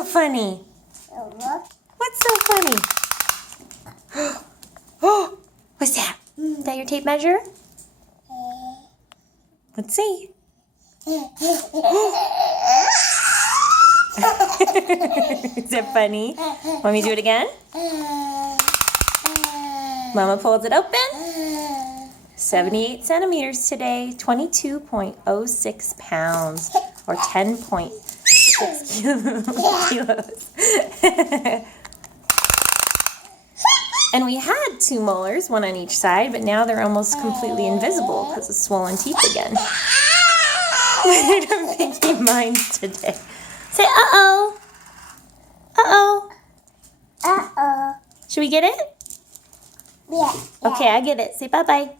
so funny? What's so funny? Oh, what's that? Is that your tape measure? Let's see. Is it funny? Want me to do it again? Mama pulls it open. 78 centimeters today, 22.06 pounds, or 10.6 kilos. And we had 2 molars, one on each side, but now they're almost completely invisible because of swollen teeth again. I'm picking mine today. Say uh-oh. Uh-oh. Uh-oh. Should we get it? Yeah. Okay, I get it. Say bye-bye.